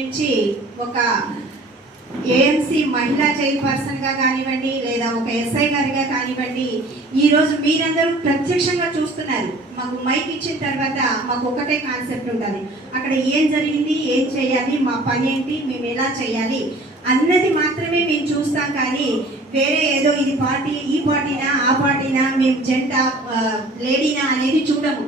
నుంచి ఒక ఏఎంసీ మహిళా చైర్పర్సన్ గా కానివ్వండి లేదా ఒక ఎస్ఐ గారిగా కానివ్వండి, ఈరోజు మీరందరూ ప్రత్యక్షంగా చూస్తున్నారు. మాకు మైక్ ఇచ్చిన తర్వాత మాకు ఒకటే కాన్సెప్ట్ ఉంటుంది, అక్కడ ఏం జరిగింది, ఏం చేయాలి, మా పని ఏంటి, మేము ఎలా చేయాలి అన్నది మాత్రమే మేము చూస్తాం. కానీ వేరే ఏదో ఇది పార్టీ, ఈ పార్టీనా, ఆ పార్టీనా, మేము జెండా లేడీనా అనేది చూడము.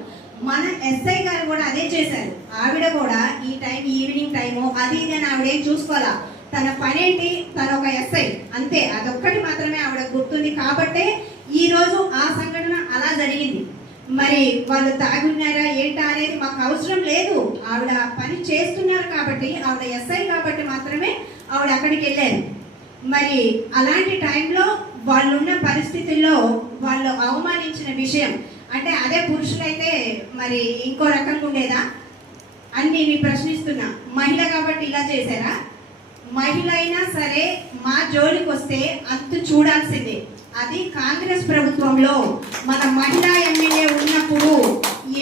మన ఎస్ఐ గారు కూడా అదే చేశారు. ఆవిడ కూడా ఈ టైం ఈవినింగ్ టైము అది నేను ఆవిడేం చూసుకోవాలా, తన పనేంటి, తన ఒక ఎస్ఐ అంతే, అదొక్కటి మాత్రమే ఆవిడ గుర్తుంది. కాబట్టే ఈరోజు ఆ సంఘటన అలా జరిగింది. మరి వాళ్ళు తాగున్నారా ఏంటా అనేది మాకు అవసరం లేదు, ఆవిడ పని చేస్తున్నారు కాబట్టి, ఆవిడ ఎస్ఐ కాబట్టి మాత్రమే ఆవిడ అక్కడికి వెళ్ళారు. మరి అలాంటి టైంలో వాళ్ళున్న పరిస్థితుల్లో వాళ్ళు అవమానించిన విషయం అంటే అదే పురుషులైతే మరి ఇంకో రకంగా ఉండేదా అని నేను ప్రశ్నిస్తున్నా. మహిళ కాబట్టి ఇలా చేశారా? మహిళ అయినా సరే మా జోలికి వస్తే అంతు చూడాల్సిందే. అది కాంగ్రెస్ ప్రభుత్వంలో మన మహిళా ఎమ్మెల్యే ఉన్నప్పుడు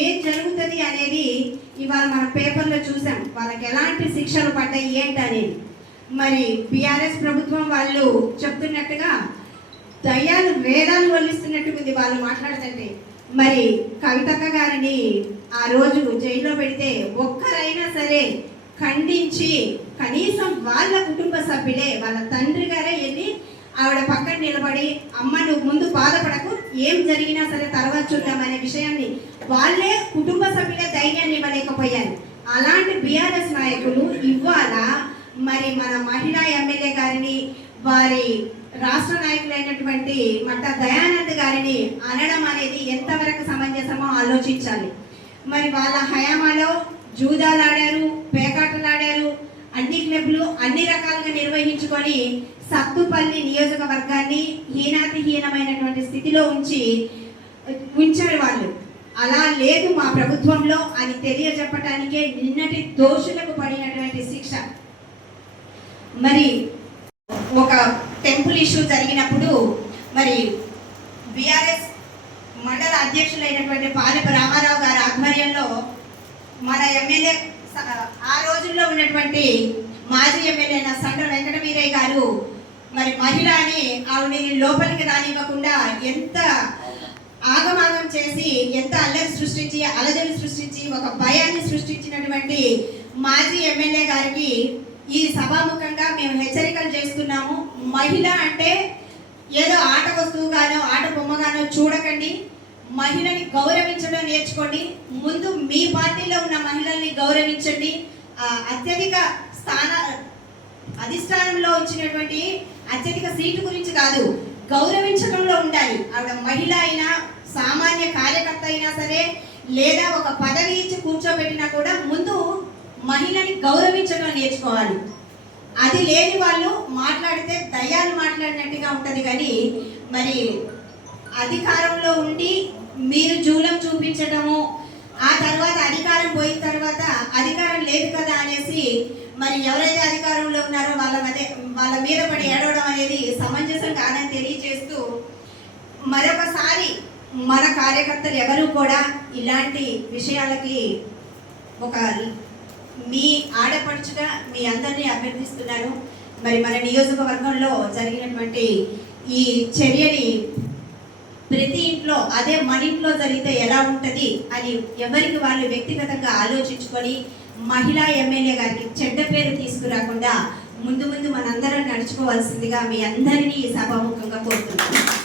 ఏం జరుగుతుంది అనేది ఇవాళ మన పేపర్లో చూసాం. వాళ్ళకి ఎలాంటి శిక్షలు పడ్డాయి ఏంటనేది. మరి బీఆర్ఎస్ ప్రభుత్వం వాళ్ళు చెప్తున్నట్టుగా దయ్యాలు వేదాలు వల్లిస్తున్నట్టుగా ఉంది వాళ్ళు మాట్లాడుతుంటే. మరి కవితక్క గారిని ఆ రోజు జైల్లో పెడితే ఒక్కరైనా సరే ఖండించి కనీసం వాళ్ళ కుటుంబ సభ్యులే, వాళ్ళ తండ్రి గారే వెళ్ళి ఆవిడ పక్కన నిలబడి, అమ్మ నువ్వు ముందు బాధపడకు, ఏం జరిగినా సరే తర్వాత చూద్దామనే విషయాన్ని వాళ్ళే కుటుంబ సభ్యులే ధైర్యాన్ని ఇవ్వలేకపోయారు. అలాంటి బీఆర్ఎస్ నాయకులు ఇవాళ మరి మన మహిళా ఎమ్మెల్యే గారిని, వారి రాష్ట్ర నాయకులైనటువంటి మట్ట దయానంద్ గారిని అనడం అనేది ఎంతవరకు సమంజసమో ఆలోచించాలి. మరి వాళ్ళ హయామాలో జూదాలు ఆడారు, పేకాటలు ఆడారు, అన్ని క్లబ్లు అన్ని రకాలుగా నిర్వహించుకొని సత్తుపల్లి నియోజకవర్గాన్ని హీనాతిహీనమైనటువంటి స్థితిలో ఉంచారు వాళ్ళు. అలా లేదు మా ప్రభుత్వంలో అని తెలియజెప్పటానికే నిన్నటి దోషులకు పడినటువంటి శిక్ష. మరి ఒక టెంపుల్ ఇష్యూ జరిగినప్పుడు మరి బీఆర్ఎస్ మండల అధ్యక్షులైనటువంటి పాలెపు రామారావు గారి ఆధ్వర్యంలో మన ఎమ్మెల్యే, ఆ రోజుల్లో ఉన్నటువంటి మాజీ ఎమ్మెల్యే సండ్ర వెంకట వీరయ్య గారు మరి మహిళ అని ఆవిడని లోపలికి రానివ్వకుండా ఎంత ఆగమాగం చేసి, ఎంత అలజడి సృష్టించి ఒక భయాన్ని సృష్టించినటువంటి మాజీ ఎమ్మెల్యే గారికి ఈ సభాముఖంగా మేము హెచ్చరికలు చేస్తున్నాము. మహిళ అంటే ఏదో ఆట వస్తువుగానో ఆట బొమ్మగానో చూడకండి, మహిళని గౌరవించడం నేర్చుకోండి. ముందు మీ పార్టీలో ఉన్న మహిళల్ని గౌరవించండి. అత్యధిక అధిష్టానంలో వచ్చినటువంటి అత్యధిక సీటు గురించి కాదు, గౌరవించడంలో ఉండాలి. ఆవిడ మహిళ అయినా, సామాన్య కార్యకర్త అయినా సరే, లేదా ఒక పదవి ఇచ్చి కూర్చోబెట్టినా కూడా ముందు మహిళని గౌరవించడం నేర్చుకోవాలి. అది లేని వాళ్ళు మాట్లాడితే దయ్యాలు మాట్లాడినట్టుగా ఉంటుంది. కానీ మరి అధికారంలో ఉండి మీరు జూలం చూపించడము, ఆ తర్వాత అధికారం పోయిన తర్వాత అధికారం లేదు కదా అనేసి మరి ఎవరైతే అధికారంలో ఉన్నారో వాళ్ళ మీద పడి ఏడవడం అనేది సమంజసం కాదని తెలియజేస్తూ, మరొకసారి మన కార్యకర్తలు ఎవరు కూడా ఇలాంటి విషయాలకి ఒక మీ ఆడపడుచుగా మీ అందరినీ అభ్యర్థిస్తున్నాను. మరి మన నియోజకవర్గంలో జరిగినటువంటి ఈ చర్యని ప్రతి ఇంట్లో, అదే మన ఇంట్లో జరిగితే ఎలా ఉంటుంది అని ఎవరికి వాళ్ళు వ్యక్తిగతంగా ఆలోచించుకొని మహిళా ఎమ్మెల్యే గారికి చెడ్డ పేరు తీసుకురాకుండా ముందు మనందరం నడుచుకోవాల్సిందిగా మీ అందరినీ ఈ సభాముఖంగా కోరుతున్నాను.